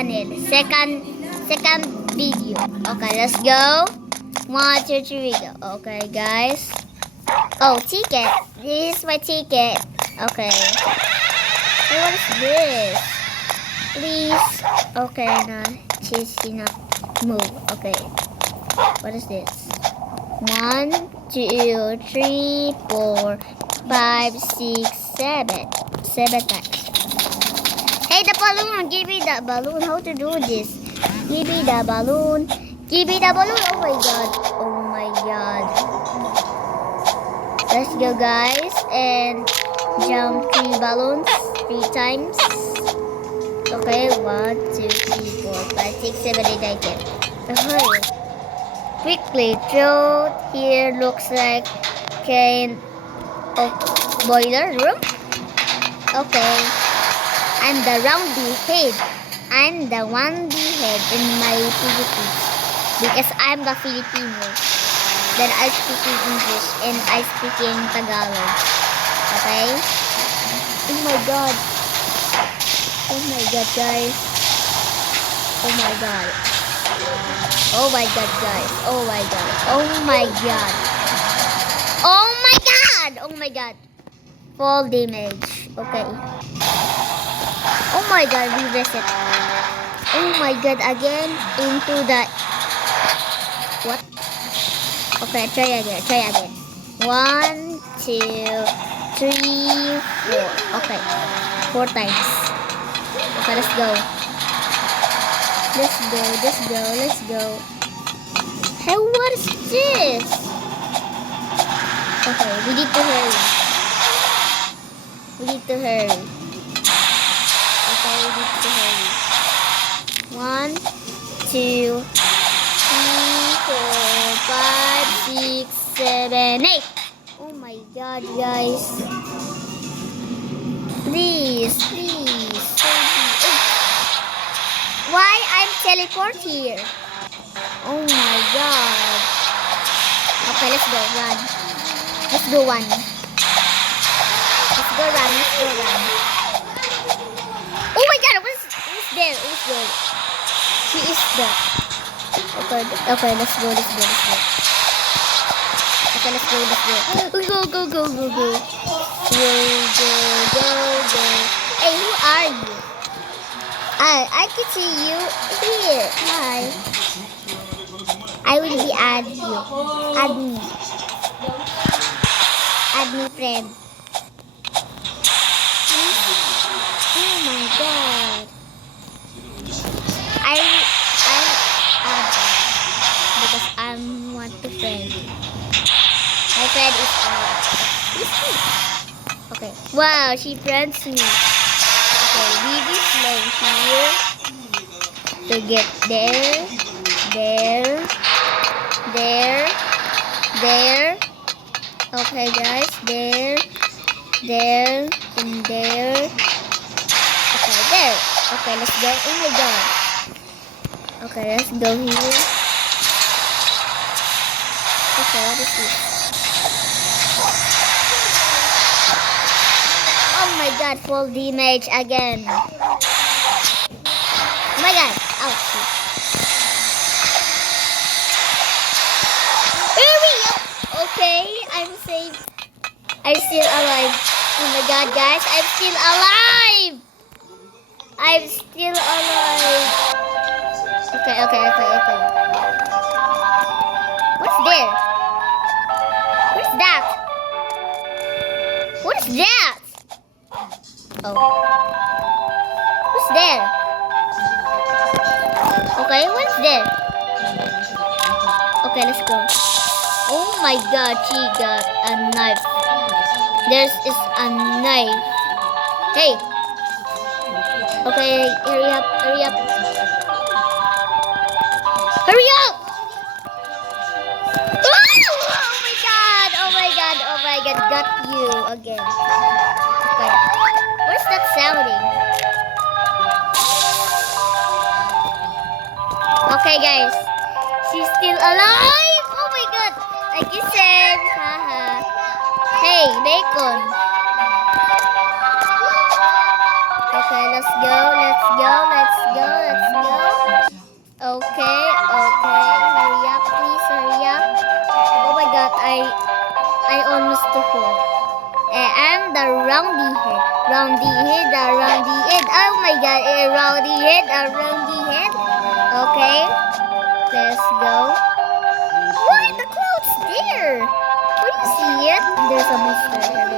channel. Second, second video. Okay, let's go. One, two, three, go. Okay, guys. Oh, ticket. This is my ticket. Okay. What is this? Please. Okay, no. She's not move. Okay. What is this? One, two, three, four, five, six, seven. Seven times. Balloon! Give me the balloon. How to do this? Give me the balloon. Give me the balloon. Oh my god. Oh my god. Let's go, guys. And jump three balloons three times. Okay, one, two, three, four, five, six, seven, eight, nine, ten. Hurry. Quickly, throw here looks like can oh, boiler room. Okay. I'm the roundy head. I'm the roundy head in my Philippines. Because I'm the Filipino. Then I speak in English and I speak in Tagalog. Okay? Oh my god. Oh my god, guys. Oh my god. Oh my god, guys. Oh my god. Oh my god. Oh my god. Oh my god. Fall damage. Okay. Oh my god, we reset. Oh my god, again into the what? Okay, try again, try again. One, two, three, four. Okay, four times. Okay, let's go. Let's go, let's go, let's go. Hey, what is this? Okay, we need to hurry. We need to hurry. Need to. One, two, three, four, five, six, seven, eight. Oh my god, guys. Please, please. Why I'm teleport here? Oh my god. Okay, let's go. Run. Let's go one. Let's go run. Let's go run. Oh my god, what's, there? Who's there? She is there. Okay, okay, let's go, let's go, let's go. Okay, let's go, let's go. Go, go, go, go, go. Go, go, go, go. Hey, who are you? I, I can see you here. Hi. I will be add you. Add me. Add me friend. Oh. I I that because I want to friend. My friend is out. Okay. Wow, she friends me. Okay, really slow here to get there, there, there, there. Okay, guys, there, there, and there. There. Okay, let's go. in my god. Okay, let's go here. Okay, what is this? Oh my god, full damage again. Oh my god. Ouch. Hurry up. Okay, I'm safe. I'm still alive. Oh my god, guys, I'm still alive. I'm still alive. Okay, okay, okay, okay. What's there? What's that? What is that? Oh. Who's there? Okay, what's there? Okay, let's go. Oh my god, she got a knife. There's is a knife. Hey. Okay, hurry up, hurry up. Hurry up! Ah! Oh my god, oh my god, oh my god, got you again. Okay. What's that sounding? Okay, guys. She's still alive! Oh my god! I kissed it! Haha. Hey, bacon. Okay, let's go, let's go, let's go, let's go. Okay, okay. Hurry up, please, hurry up. Oh my god, I I almost took I And the roundy head. Roundy head, the roundy head. Oh my god, a roundy head, a roundy head. Okay. Let's go. Why the clouds there? Can you see it? There's a monster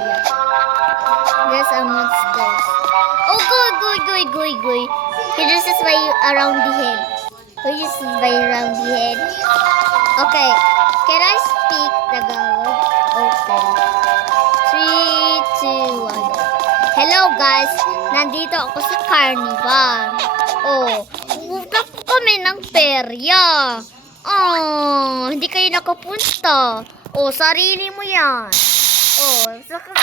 He just is around the head. He just is by around the head. Okay, can I speak Tagalog? Okay. Three, two, one. Hello guys, nandito ako sa Carnival. Oh, pupunta kami ng perya. Oh, hindi kayo nakapunta. Oh, sarili mo yan. Oh, saka...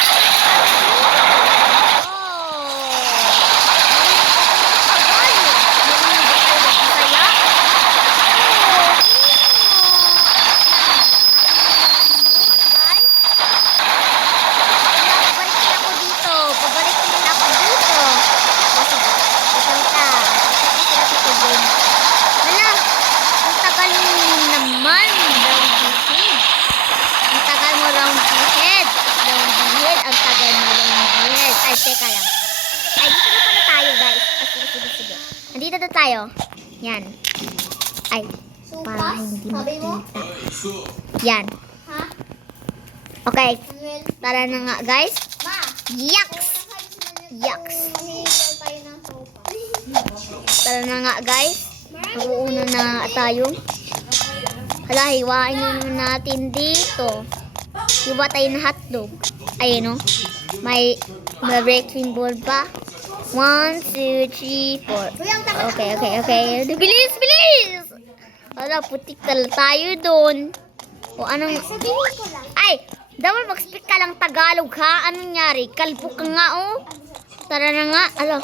Ay, teka lang. Ay, dito na pala tayo, guys. Ah, sige, sige, sige. Nandito na tayo. Yan. Ay, para hindi Sabi mo? makita. Yan. Ha? Okay, tara na nga, guys. Ma! Yaks! Yaks. Tara na nga, guys. Mag-uuna na nga tayo. Hala, hiwain na natin dito. Hiwa tayo ng hotdog. Ayun, no? May, may breaking ball pa. One, two, three, four. Okay, okay, okay. Bilis, bilis! Hala, putik tala tayo doon. O anong... Ay! Dapat mag-speak ka lang Tagalog ha. Anong nangyari? Kalbo ka nga oh. Tara na nga. Alo.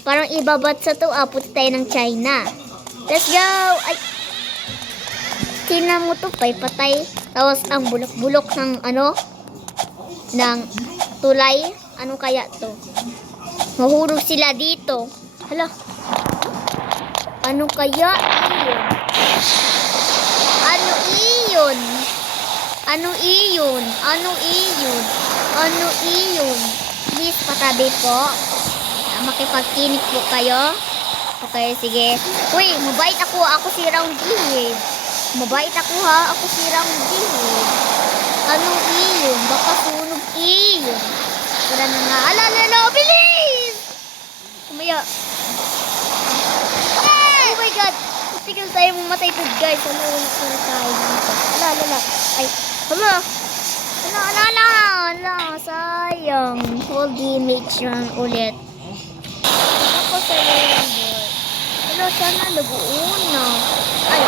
Parang ibabat sa to. Ah, puti tayo ng China. Let's go! Ay! Tingnan mo to. Pay patay. Tapos ang bulok-bulok ng ano? Ng tulay. Ano kaya to? Mahulog sila dito. Hala. Ano kaya iyon? Ano iyon? Ano iyon? Ano iyon? Ano iyon? Please patabi po. Ah, Makipagkinig po kayo. Okay, sige. Uy, mabait ako. Ako si Roundy Head. Mabait ako ha. Ako si Roundy Head. Ano iyon? Baka sunog iyon. Tara na nga. Ala, ala, ala. Bilis! Kumaya. Oh my God! Tigil tayo mamatay to guys. Ano, wala na tayo dito. Ala, ala, ala. Ay, hala. Ala, ala, ala. Ala, sayang. The image lang ulit. Ako sa labor. Ala, sana nag-uuna. Ay,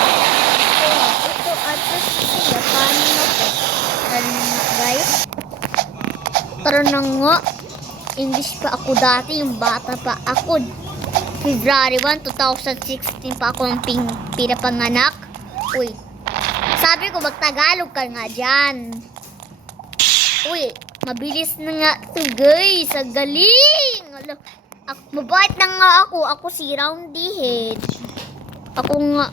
ito, address sila. Paano na to? Tara na guys. Tara na nga. English pa ako dati, yung bata pa ako. February 1, 2016 pa ako ng ping, pinapanganak. Uy, sabi ko magtagalog ka nga dyan. Uy, mabilis na nga to guys. Ang galing! Ala, ak- mabait na nga ako. Ako si Roundy Head. Ako nga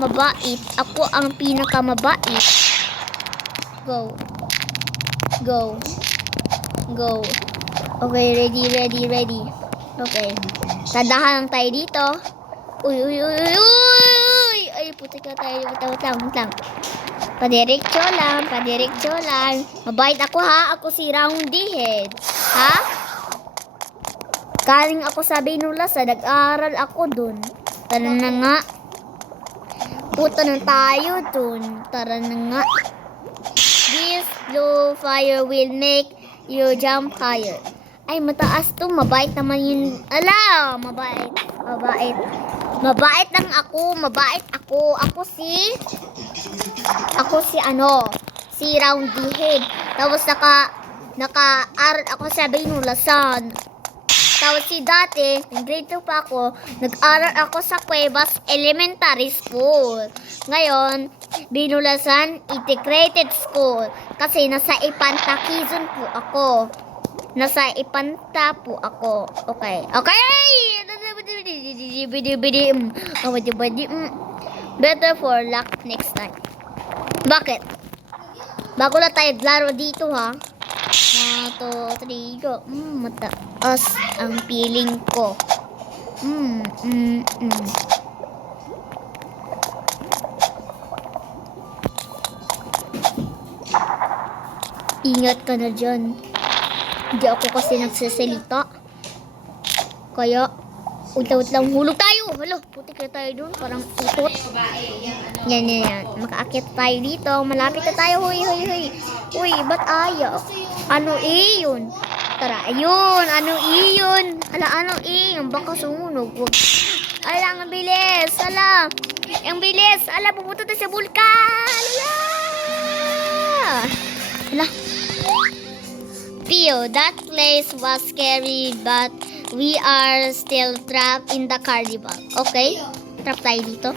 mabait. Ako ang pinakamabait. Go. Go. Go. Okay, ready, ready, ready. Okay. Tadahan lang tayo dito. Uy, uy, uy, uy, uy! Ay, puti ka tayo. Wait, wait lang, wait lang. Padirektsyo lang, padirektsyo lang. Mabait ako ha. Ako si Roundy Head. Ha? Galing ako sa Binulasa. Nag-aral ako dun. Tara na nga. Puta na tayo dun. Tara na nga. This blue fire will make you jump higher. Ay, mataas to. Mabait naman yun. Ala, mabait. Mabait. Mabait lang ako. Mabait ako. Ako si... Ako si ano? Si Roundy Head. Tapos naka... Naka-aral ako sa Binulasan. Tapos si dati, grade 2 pa ako, nag-aral ako sa Cuevas Elementary School. Ngayon, Binulasan Integrated School. Kasi nasa Ipanta, Quezon po ako. Nasa Ipanta po ako. Okay. Okay! Better for luck next time. Bakit? Bago na tayo laro dito ha. One, two, three, go. Mm, mataas ang feeling ko. Mm, mm, mm. Ingat ka na dyan. Hindi ako kasi nagsasalita. Kaya, utawat lang hulog tayo. Hala, putik na tayo dun. Parang utot. Yan, yan, yan. Makaakit tayo dito. Malapit na tayo. Huy, huy, huy. Uy, ba't ayaw? Ano iyon? Tara, ayun. Ano iyon? Ala, ano iyon? Baka sumunog. Wag. Ala, ang bilis. Ala. Ang bilis. Ala, pupunta tayo sa bulkan. Ala. Ala. Pio, that place was scary, but we are still trapped in the carnival. Okay? Trap tayo dito.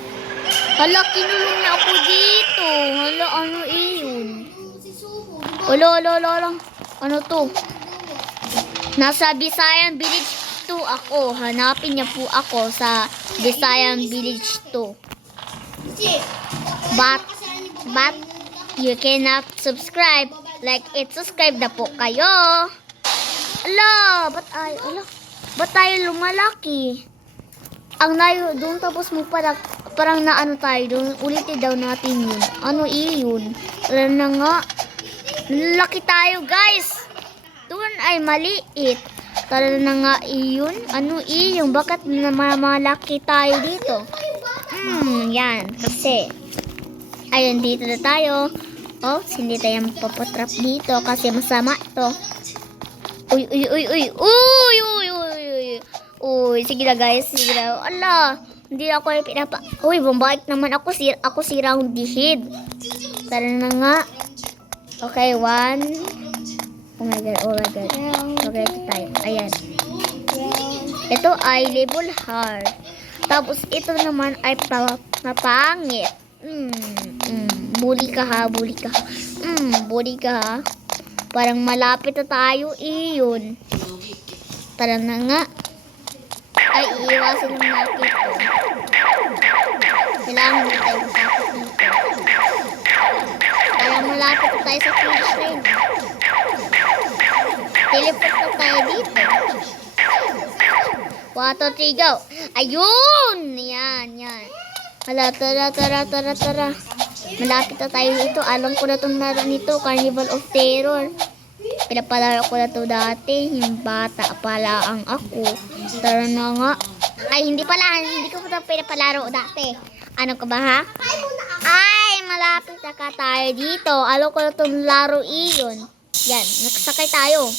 Hala, kinulong na ako dito. Hala, ano iyon? Hala, hala, hala, hala. Ano to? Nasa Visayan Village 2 ako. Hanapin niya po ako sa Visayan Village 2. Si. But, but, you cannot subscribe. Like it, subscribe na po kayo. Ala, ba't ay, ala, ba't tayo lumalaki? Ang layo doon tapos mo para, parang naano tayo doon, ulitin daw natin yun. Ano iyon? Wala na nga. Laki tayo guys. Doon ay maliit. Tara na nga iyon. Ano iyon? Bakit na malaki tayo dito? Hmm, yan. Kasi, ayun, dito na tayo. Oh, hindi tayo mapapatrap dito kasi masama ito. Uy, uy, uy, uy, uy, uy, uy, uy. Uy, sige na guys, sige na. Ala, hindi ako ay pinapa... Uy, bumbalik naman ako, si ako si round head. Tara na nga. Okay, one. Oh my god, oh my god. Okay, ito tayo. Ayan. Ito ay label hard. Tapos ito naman ay pa mapangit. Mm, mm, bully ka ha, bully ka ha. Mm, bully ka ha. Parang malapit na tayo iyon. Tara na nga. Ay, iiwasan lang natin ito. Kailangan na tayo matakot dito. Parang malapit na tayo sa finish line. Teleport na tayo dito. One, two, three, go. Ayun! Yan, yan. Hala, tara, tara, tara, tara. Malapit na tayo dito. Alam ko na itong laro nito, Carnival of Terror. Pinapalaro ko na to dati. Yung bata pala ang ako. Tara na nga. Ay, hindi pala. Hindi ko ito pinapalaro dati. Ano ka ba, ha? Ay, malapit na ka tayo dito. Alam ko na itong laro iyon. Yan, nagsakay tayo.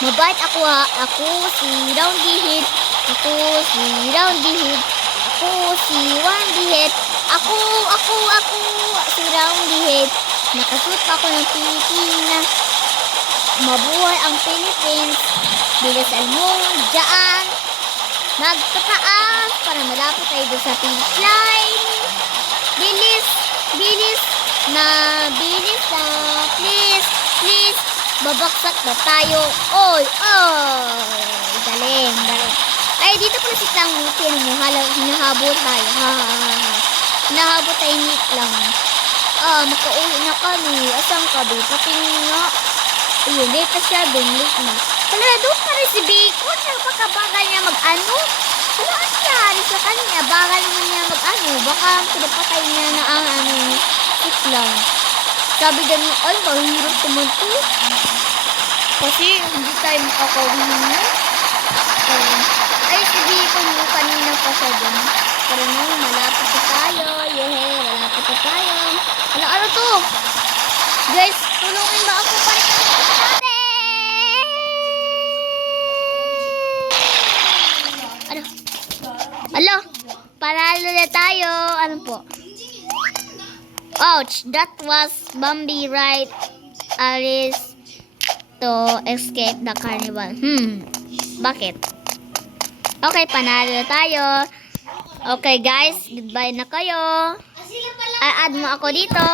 Mabait ako ha. Ako si Roundy Head. Ako si Roundy Head. Ako si Wandy Head. Ako, ako, ako. Si Roundy Head. Nakasuot ako ng Pilipinas. Mabuhay ang Philippines. Bilisan mo dyan. Magtataas para malapit tayo doon sa finish line. Bilis, bilis na, bilis na. Please, please. Babaksak na tayo. Oy, oy. Galing, galing. Ay, dito pala si Tang Mutin mo. Hala, hinahabol tayo. Ha, ha, ha, ha. Hinahabol tayo ni lang. Ah, makauwi na kami. Asan ka, be? Pati nga. Ayun, late na siya. Late na. Hala, doon pa rin si Bacon. Napakabagal niya mag-ano. Wala ang nangyari sa kanya. Bagal naman niya mag-ano. Baka pinapatay niya na ang ano, sit lang. Sabi ganun, ay, mahirap naman to. Kasi hindi tayo makakawin niya. Ay, si Bacon mo kanina pa siya dun. Pero no, malapit na tayo. Yehe, malapit na tayo. Ano, ano to? Guys, tulungan ba ako kami natin? Ano? Alo, panalo na tayo. Ano po? Ouch, that was Bambi right Alice to escape the carnival. Hmm, bakit? Okay, panalo na tayo. Okay guys, goodbye na kayo. Pala. I-add mo ako dito.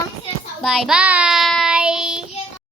Bye-bye!